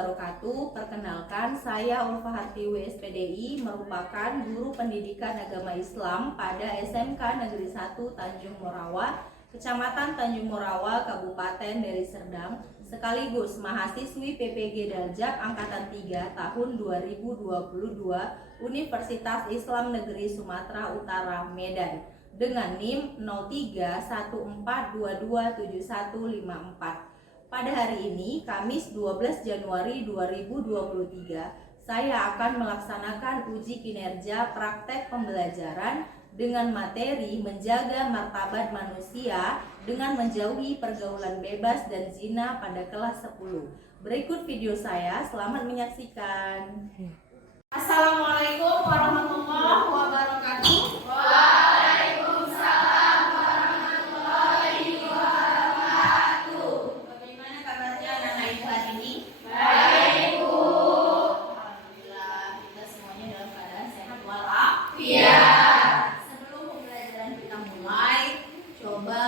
wabarakatuh. Perkenalkan, saya Ulfa Harti WSPDI, merupakan guru pendidikan agama Islam pada SMK Negeri 1 Tanjung Morawa, Kecamatan Tanjung Morawa, Kabupaten Deli Serdang, sekaligus mahasiswi PPG Daljak Angkatan 3 tahun 2022 Universitas Islam Negeri Sumatera Utara Medan dengan NIM 0314227154. Pada hari ini, Kamis 12 Januari 2023, saya akan melaksanakan uji kinerja praktek pembelajaran dengan materi menjaga martabat manusia dengan menjauhi pergaulan bebas dan zina pada kelas 10. Berikut video saya, selamat menyaksikan. Assalamualaikum warahmatullahi wabarakatuh.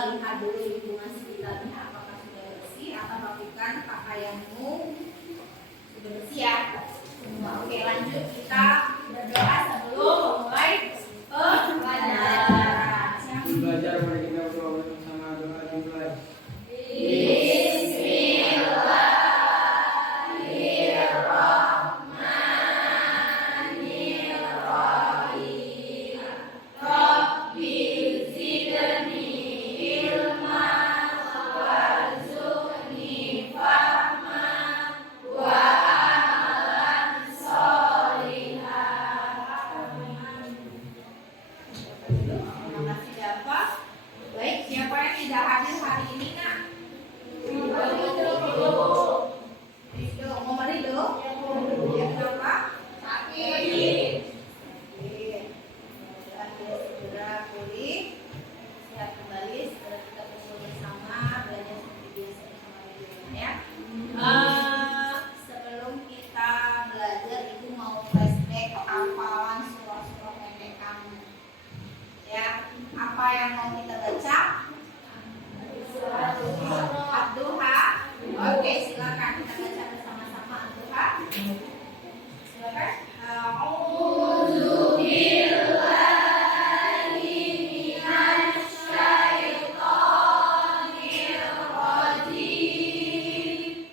Lihat dulu lingkungan sekitarnya, apakah sudah bersih atau lakukan pakaianmu sudah bersih ya. Oke, lanjut kita berdoa sebelum memulai pembelajaran. Belajar mari kita berdoa bersama doa dimulai. Baik, siapa yang tidak hadir hari ini, Nak? Mau mari dulu? Ya, kenapa? Sakit. Mudah-mudahan dia segera pulih, sehat kembali, segera kita kumpul bersama, belajar seperti biasa bersama di rumah ya. Sebelum kita belajar, Ibu mau flashback hafalan surah-surah pendek kamu. Ya, apa yang mau kita baca? Ad-Duha. Oke, silakan kita baca bersama-sama Ad-Duha. Silakan. A'udzu billahi minasy syaithanir rajim.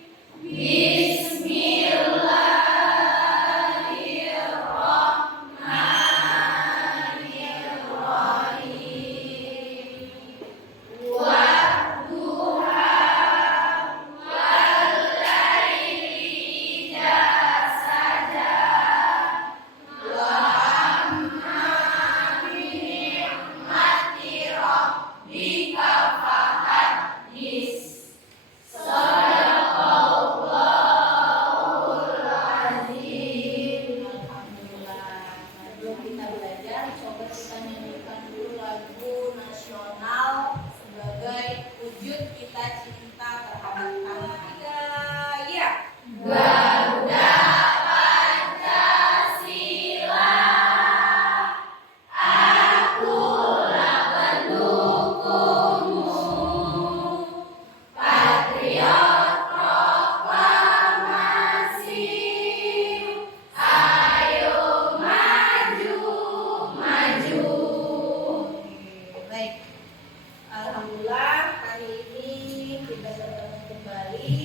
Alhamdulillah, hari ini kita bertemu kembali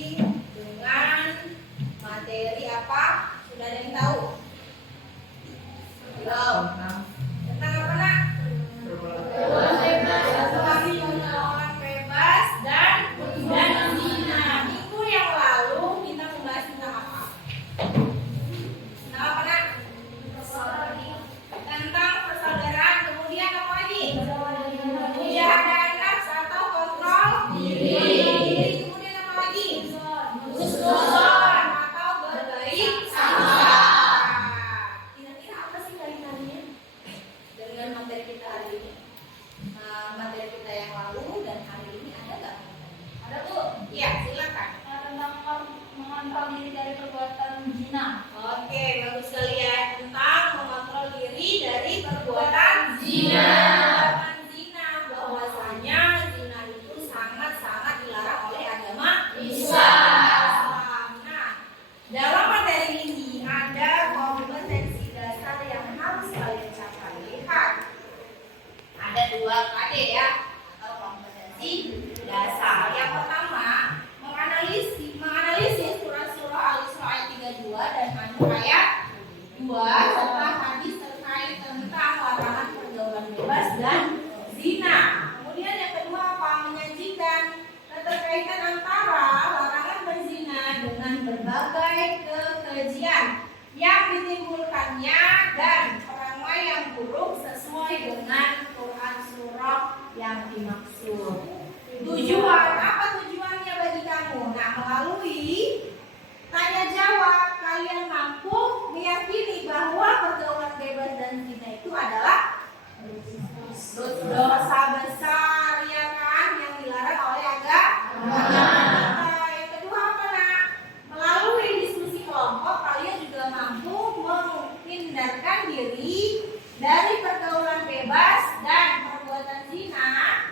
dengan materi apa? Sudah ada yang tahu? Belum. Tentang apa, Nak? Pergaulan bebas dan zina. Minggu yang lalu kita membahas tentang apa? Tentang apa, Nak? Tentang persaudaraan. Kemudian apa lagi? Mujahadah nafs atau kontrol diri. Kemudian apa lagi? Husnuzon atau berbaik sangka. Kira-kira apa sih kaitannya dengan materi kita hari ini? Materi kita yang lalu dan hari ini ada nggak? Ada, Bu? Iya, silakan. Tentang mengontrol diri dari perbuatan zina. Oke, bagus sekali ya, tentang mengontrol diri dari perbuatan zina. Bahwasanya zina itu sangat-sangat dilarang oleh agama Islam. Nah, dalam yang ditimbulkannya dan perangai yang buruk sesuai dengan Quran surah yang dimaksud. Tujuan, apa tujuannya bagi kamu? Nah, melalui tanya jawab kalian mampu meyakini bahwa pergaulan bebas dan zina itu adalah dosa besar, ya kan, yang dilarang oleh agama. Yang kedua apa, nak? Melalui diskusi kelompok kalian juga mampu menghindarkan diri dari pergaulan bebas dan perbuatan zina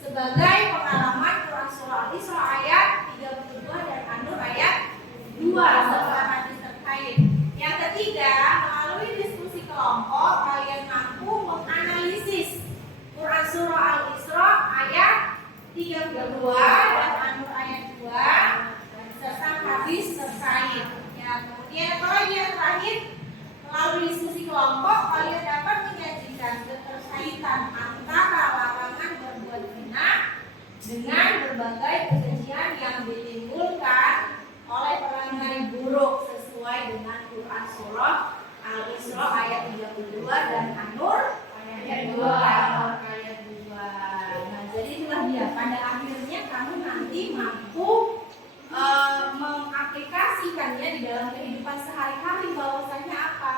sebagai pengalaman Quran surah Al-Isra ayat 32 dan An-Nur ayat 2 serta hadis terkait. Yang ketiga, melalui diskusi kelompok kalian mampu menganalisis Quran surah Al-Isra ayat 32 dan An-Nur ayat 2 serta hadis terkait. Ya, kemudian apa lagi yang terakhir? Melalui diskusi kelompok kalian dapat menyajikan keterkaitan antara larangan berbuat zina dengan berbagai kekejian yang ditimbulkan oleh perangai buruk sesuai dengan Quran surah Al-Isra ayat 32 dan An-Nur ayat 2. Nah, jadi itulah dia. Pada akhirnya kamu nanti mampu mengaplikasikannya di dalam kehidupan sehari-hari. Bahwasanya apa?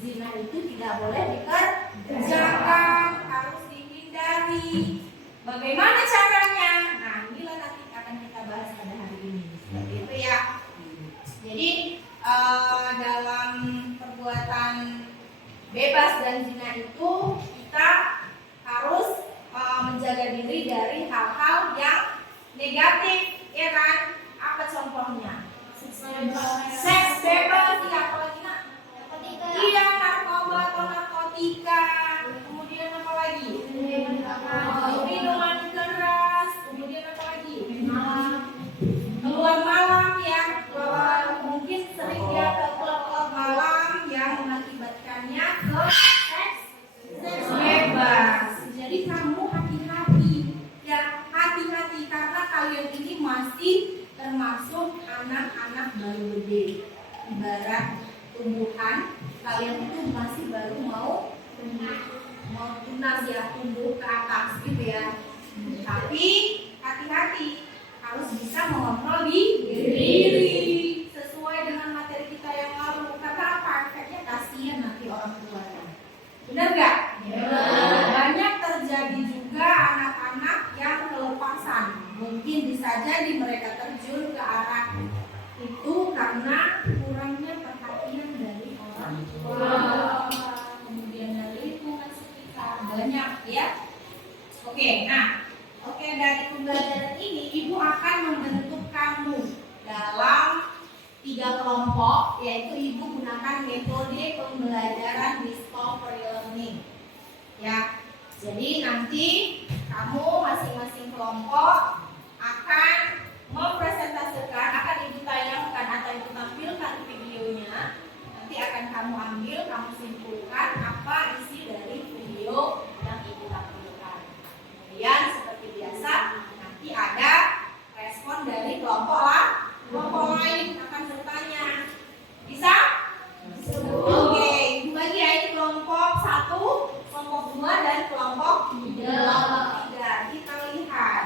Zina itu tidak boleh dikerjakan, harus dihindari. Bagaimana caranya? Nah, inilah nanti akan kita bahas pada hari ini. Seperti itu ya. Jadi dalam perbuatan bebas dan zina itu kita harus menjaga diri dari hal-hal yang negatif, ya kan? Apa contohnya? Seks bebas, ya, apalagi nak? Iya, narkoba atau narkotika. Kemudian apa lagi? Minuman keras. Kemudian apa lagi? Keluar malam, ya. Mungkin sering dia ke klub-klub malam yang mengakibatkannya ke seks bebas. Jadi kamu hati-hati, ya, hati-hati karena kalian ini masih termasuk anak-anak baru gede. Ibarat tumbuhan, kalian itu masih baru mau tunas, ya, tumbuh ke atas gitu ya. Tapi hati-hati, harus bisa mengontrol diri sesuai dengan materi kita yang lalu. Karena apa? Efeknya kasihan nanti orang tuanya. Benar nggak? Banyak terjadi juga anak-anak yang kelepasan. Mungkin bisa jadi mereka terjun ke arah itu karena kurangnya perhatian dari orang tua, kemudian dari lingkungan sekitar, banyak ya. Oke, dari pembelajaran ini ibu akan membentuk kamu dalam 3 kelompok, yaitu ibu gunakan metode pembelajaran discovery learning. Ya, jadi nanti kamu masing-masing kelompok akan mempresentasikan, akan ibu tayangkan atau ibu tampilkan videonya. Nanti akan kamu ambil, kamu simpulkan apa isi dari video yang ibu tampilkan. Kemudian seperti biasa nanti ada respon dari kelompok lain akan bertanya. Bisa? Oke, ibu bagi ya, ini kelompok 1, kelompok 2 dan kelompok 3. Kita lihat.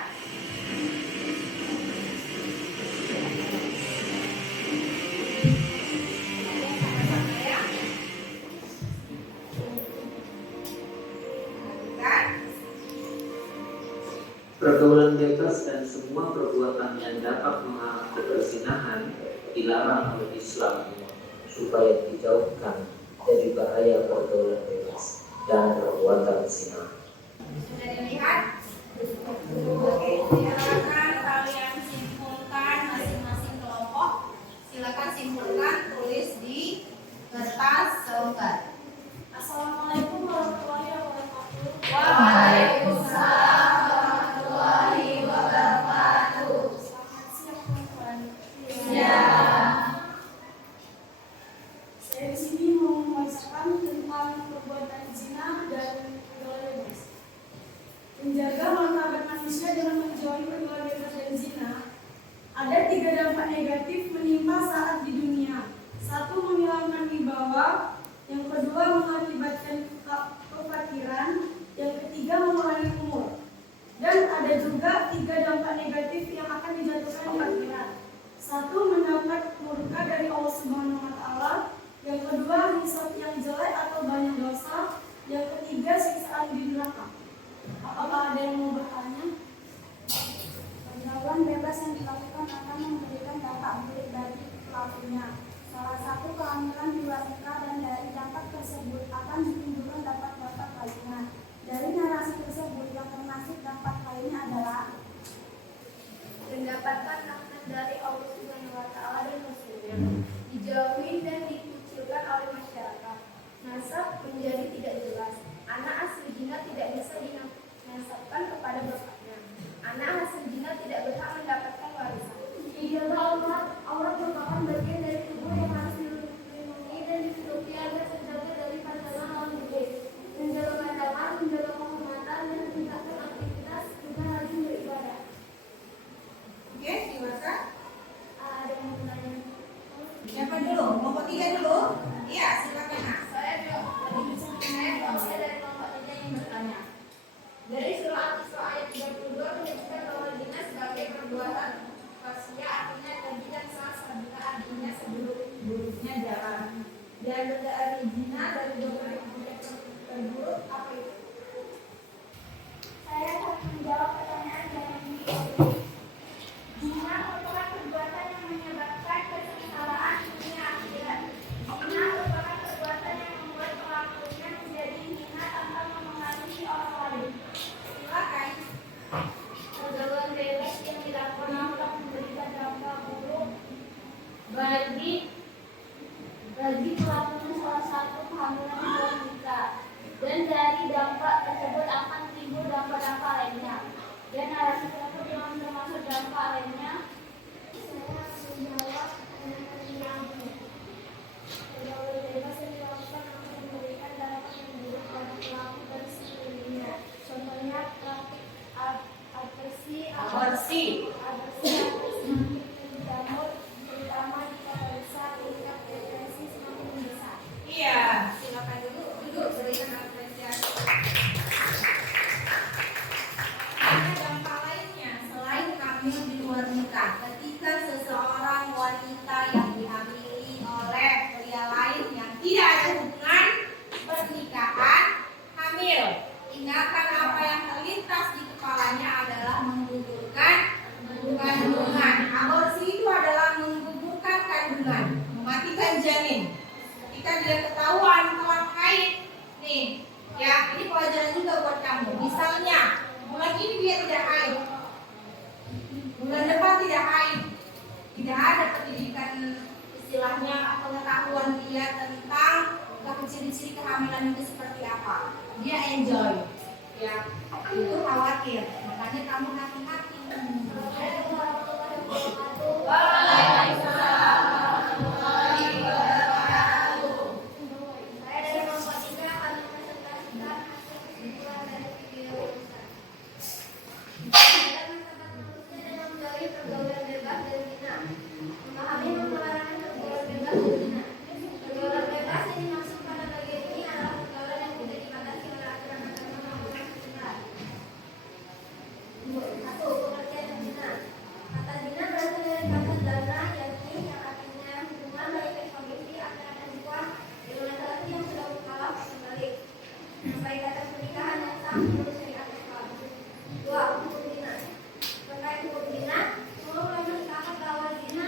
Pergaulan bebas dan semua perbuatan yang dapat mengarah ke perzinahan dilarang oleh Islam supaya dijauhkan dari bahaya pergaulan bebas dan perbuatan zina. Sudah dilihat? Oke, silakan kalian simpulkan masing-masing kelompok. Silakan simpulkan, tulis di kertas selembar. Assalamualaikum warahmatullahi wabarakatuh. Waalaikumsalam warahmatullahi wabarakatuh. Selamat siang teman-teman. Siang. Saya di sini mau membacakan tentang perbuatan zina dan pergaulan bebas. Menjaga martabat manusia dengan menjauhi pergaulan dosa. Yang ketiga, siksaan di neraka. Apakah ada yang mau bertanya? Pergaulan bebas yang dilakukan akan memberikan dampak buruk bagi pelakunya. Salah satu kehamilan di luar nikah, dan dari dampak tersebut akan ditimbulkan dampak-dampak lainnya. Dari narasi tersebut yang termasuk dampak lainnya adalah mendapatkan rahmat dari Allah Subhanahu wa Ta'ala dan Rasulnya, dijauhi dan dikucilkan oleh masyarakat, nasab menjadi tidak jelas, anak asli zina tidak bisa dinasabkan kepada bapaknya, anak hasil zina tidak berhak mendapatkan warisan. dijaga aurat merupakan bagian dari tubuh yang harus dilindungi dan ditutupi agar terjaga dari pandangan lawan jenis. Menjaga pandangan, menjaga kehormatan, dan meningkatkan aktivitas juga rajin beribadah. Oke, silakan. Ada yang mau bertanya? Siapa dulu? Kelompok 3 dulu? Iya, silakan. Nak. Saya dari kelompok 3 yang bertanya. Dari surah Al-Isra ayat 32 menyebutkan bahwa zina sebagai perbuatan maksiat, artinya tadi dan salah sabila, artinya seburuk-buruknya jalan. Dan dari zina dari 20 terburuk apa itu? Saya akan menjawab pertanyaan yang ini. Zina merupakan perbuatan yang menyebabkan kesengsaraan dunia akhirat. Zina merupakan perbuatan yang membuat pelakunya menjadi hina tanpa memengaruhi orang lain. Silakan. Pergaulan bebas yang dilakukan akan memberikan dampak buruk bagi pelakunya, salah satu kehamilan di luar nikah. Dan dari dampak tersebut akan timbul dampak-dampak lainnya. Dan narasi tersebut yang termasuk dampak lainnya. Saya menjawab pertanyaan ini. Pergaulan bebas yang dilakukan akan memberikan dampak yang buruk pada pelaku dan sekelilingnya. Contohnya praktik aborsi semakin menjamur, terutama jika besar tingkat depresi semakin besar. Iya, silakan duduk berikan apresiasi. Ada dampak lainnya selain hamil di luar nikah. Ketika seseorang wanita yang dihamili oleh pria lain yang tidak ada hubungan pernikahan hamil, tindakan apa yang terlintas di kepalanya adalah menggugurkan kandungan. Aborsi itu adalah menggugurkan kandungan, mematikan janin. Ketika dia ketahuan telah haid, nih, ya ini pelajaran juga buat kamu. Misalnya bulan ini dia tidak haid, bulan depan tidak haid, tidak ada pendidikan istilahnya pengetahuan dia tentang ciri-ciri kehamilan itu seperti apa. Dia enjoy, ya itu khawatir. Makanya kamu hati-hati. Saya dari kelompok 3 akan mempresentasikan hasil kesimpulan dari video Ustaz. Menjaga martabat manusia dan menjauhi pergaulan bebas dan zina. Memahami pelarangan pergaulan bebas dan zina. Pergaulan bebas yang dimaksud pada bagian ini adalah pergaulan yang tidak dibatasi oleh aturan agama maupun syariat. 1. Pengertian zina. Kata zina berasal dari kata zana, yakni yang artinya hubungan baik eksogesi antara perempuan dengan laki-laki yang sudah mukallaf atau balik. Sampai kata pernikahan yang sah menurut syariat Islam. 2. Hukum zina. Terkait hukum zina, semua ulama sepakat bahwa zina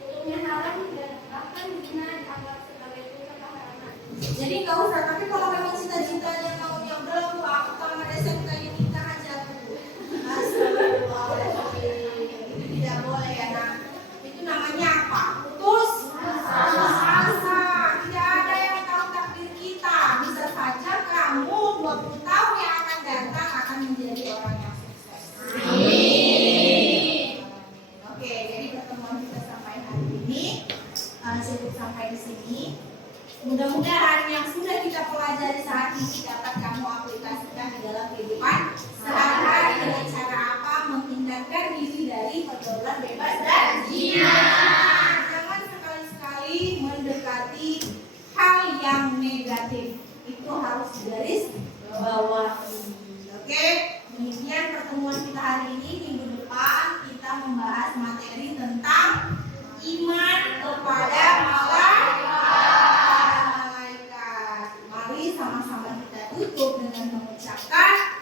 hukumnya haram dan bahkan zina dianggap sebagai dosa keharaman. Jadi nggak usah, tapi kalau memang cita-citanya maunya udah aku tamat SMK ini nikah aja aku. Astagfirullahaladzim. Itu tidak boleh ya nak. Itu namanya apa? Putus asa. Tidak ada yang tahu takdir kita. Bisa saja kamu 20 tahun yang akan datang akan menjadi orang yang sukses. Amin. Oke, jadi pertemuan kita sampai hari ini cukup sampai di sini. Mudah-mudahan yang sudah kita pelajari saat ini dapat kamu aplikasikan di dalam kehidupan sehari-hari dengan cara apa menghindarkan diri dari pergaulan bebas dan zina. Jangan sekali-sekali mendekati hal yang negatif. Itu harus garis bawahi. Oke, demikian pertemuan kita hari ini. Minggu depan kita membahas materi tentang iman kepada malaikat. Mari sama-sama kita tutup dengan mengucapkan